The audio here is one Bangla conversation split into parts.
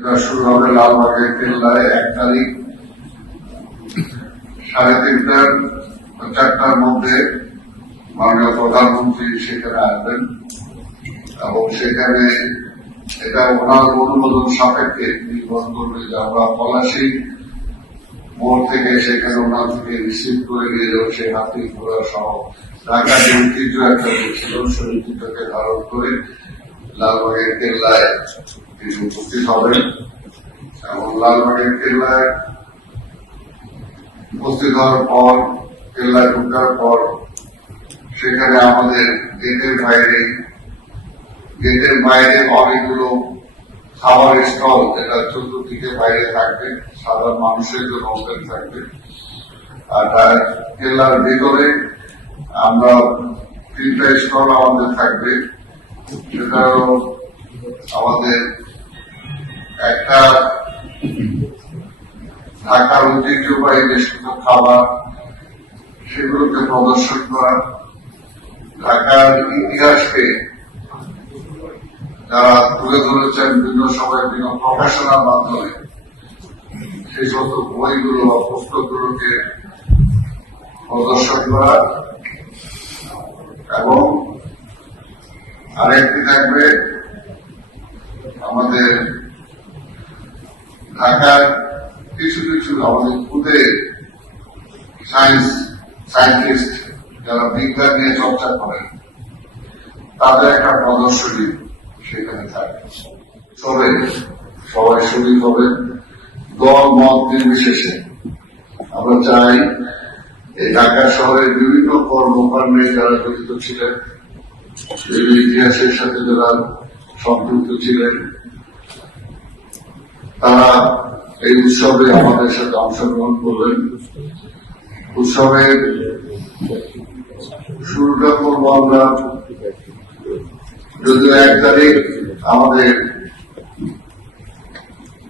এটা শুরু হবে লালবাগের কেল্লায় 1 তারিখ 3:30 4টার মধ্যে মাননীয় প্রধানমন্ত্রী সেখানে আসবেন এবং সেখানে এটা ওনার অনুমোদন সাপেক্ষে নির্ভর করবে যে আমরা পলাশী মোড় থেকে সেখানে ওনার থেকে রিসিভ করে নিয়ে যাবো সেই হাতি ঘোড়া সহ ঢাকা যে ঐতিহ্য একটা ছিল সেই ঐতিহ্যকে ধারণ করে লালবাগের কেল্লায় তিনি উপস্থিত হবেন এবং লালবাগের কেল্লায় উপস্থিত হওয়ার পর কেল্লায় ঢোকার পর সেখানে আমাদের গেটের বাইরে অনেকগুলো খাবার স্টল যেটা চতুর্দিকে বাইরে থাকবে সাধারণ মানুষের জন্য ওপেন থাকবে। আর কেল্লার ভিতরে আমরা 3টা স্টল আমাদের থাকবে, সেটা আমাদের একটা ঢাকার ঐতিহ্যবাহী যে সমস্ত খাবার সেগুলোকে প্রদর্শন করা, ঢাকার ইতিহাসকে যারা তুলে ধরেছেন বিভিন্ন সময় বিভিন্ন প্রকাশনার মাধ্যমে সেই সমস্ত বইগুলো বা পুস্তকগুলোকে প্রদর্শন করা এবং আরেকটি থাকবে আমাদের ঢাকার কিছু আমাদের খুদে সায়েন্টিস্ট যারা বিজ্ঞান নিয়ে চর্চা করেন তাদের একটা প্রদর্শনী সেখানে থাকবে। সবাই শরীর হবে, দল মত নির্বিশেষে। আমরা চাই এই ঢাকা শহরের বিভিন্ন কর্মকাণ্ডে যারা জড়িত ছিলেন, ইতিহাসের সাথে যারা সম্পৃক্ত ছিলেন, তারা এই উৎসবে আমাদের সাথে অংশগ্রহণ করবেন। উৎসবের শুরুটা করবো আমরা যদিও 1 তারিখ আমাদের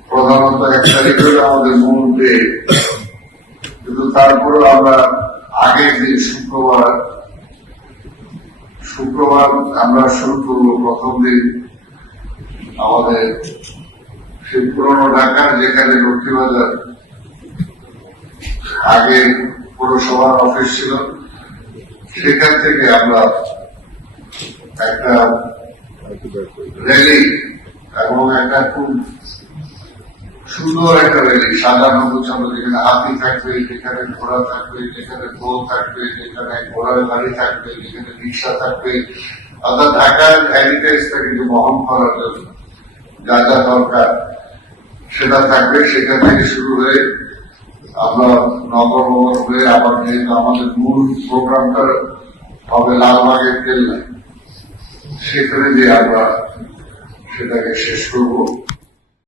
প্রধানত 1 তারিখ হলো আমাদের মূল ডে, কিন্তু তারপরেও আমরা আগের দিন শুক্রবার আমরা শুরু করবো। প্রথম দিন আমাদের সেই পুরনো ঢাকার যেখানে লক্ষ্মীবাজার আগে পৌরসভার অফিস ছিল সেখান থেকে আমরা একটা র্যালি এবং একটা খুব সুন্দর একটা র্যালি সাজানো গোছানো, যেখানে হাতি থাকবে, যেখানে ঘোড়া থাকবে, যেখানে দোল থাকবে, যেখানে ঘোড়ার গাড়ি থাকবে, যেখানে রিক্সা থাকবে, অর্থাৎ ঢাকার হেরিটেজটাকে বহন করার জন্য যা যা দরকার সেটা থাকবে। সেখান থেকে শুরু হয়ে আমরা নগর হয়ে আবার যেহেতু আমাদের মূল প্রোগ্রামটা হবে লালবাগের কেল্লায়, সেখানে যে আমরা সেটাকে শেষ করবো।